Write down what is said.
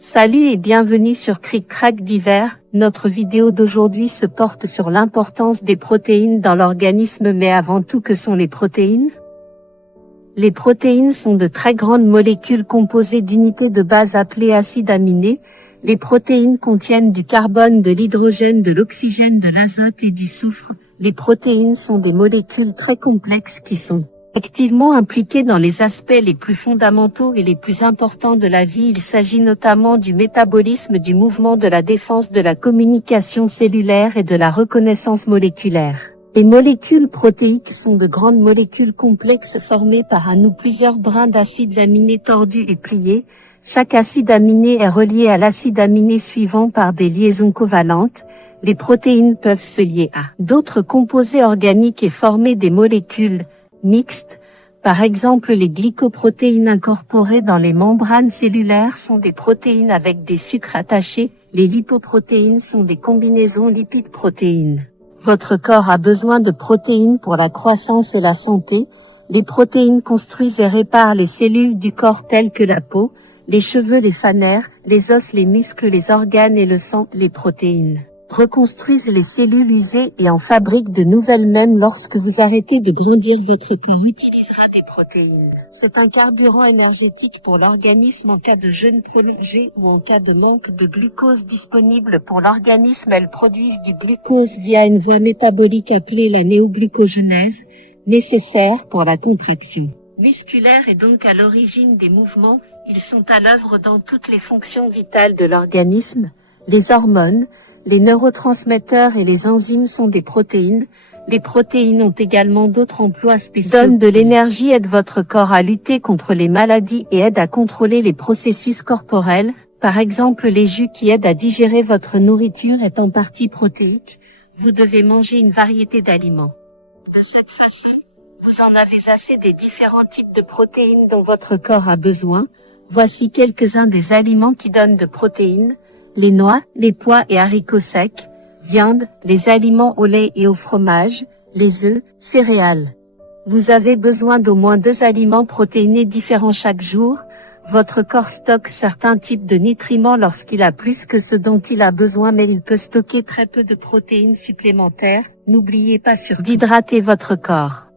Salut et bienvenue sur Cric Crac Divers. Notre vidéo d'aujourd'hui se porte sur l'importance des protéines dans l'organisme, mais avant tout, que sont les protéines? Les protéines sont de très grandes molécules composées d'unités de base appelées acides aminés. Les protéines contiennent du carbone, de l'hydrogène, de l'oxygène, de l'azote et du soufre. Les protéines sont des molécules très complexes qui sont activement impliquées dans les aspects les plus fondamentaux et les plus importants de la vie. Il s'agit notamment du métabolisme, du mouvement, de la défense, de la communication cellulaire et de la reconnaissance moléculaire. Les molécules protéiques sont de grandes molécules complexes formées par un ou plusieurs brins d'acides aminés tordus et pliés. Chaque acide aminé est relié à l'acide aminé suivant par des liaisons covalentes. Les protéines peuvent se lier à d'autres composés organiques et former des molécules mixtes. Par exemple, les glycoprotéines incorporées dans les membranes cellulaires sont des protéines avec des sucres attachés. Les lipoprotéines sont des combinaisons lipides-protéines. Votre corps a besoin de protéines pour la croissance et la santé. Les protéines construisent et réparent les cellules du corps telles que la peau, les cheveux, les fanères, les os, les muscles, les organes et le sang. Les protéines reconstruisent les cellules usées et en fabriquent de nouvelles. Même lorsque vous arrêtez de grandir, votre corps utilisera des protéines. C'est un carburant énergétique pour l'organisme en cas de jeûne prolongé ou en cas de manque de glucose disponible pour l'organisme. Elles produisent du glucose via une voie métabolique appelée la néoglucogenèse, nécessaire pour la contraction musculaire et donc à l'origine des mouvements. Ils sont à l'œuvre dans toutes les fonctions vitales de l'organisme. Les hormones, les neurotransmetteurs et les enzymes sont des protéines. Les protéines ont également d'autres emplois spéciaux. Donnent de l'énergie, aident votre corps à lutter contre les maladies et aident à contrôler les processus corporels. Par exemple, les jus qui aident à digérer votre nourriture est en partie protéique. Vous devez manger une variété d'aliments. De cette façon, vous en avez assez des différents types de protéines dont votre corps a besoin. Voici quelques-uns des aliments qui donnent de protéines: les noix, les pois et haricots secs, viande, les aliments au lait et au fromage, les œufs, céréales. Vous avez besoin d'au moins 2 aliments protéinés différents chaque jour. Votre corps stocke certains types de nutriments lorsqu'il a plus que ce dont il a besoin, mais il peut stocker très peu de protéines supplémentaires. N'oubliez pas surtout d'hydrater votre corps.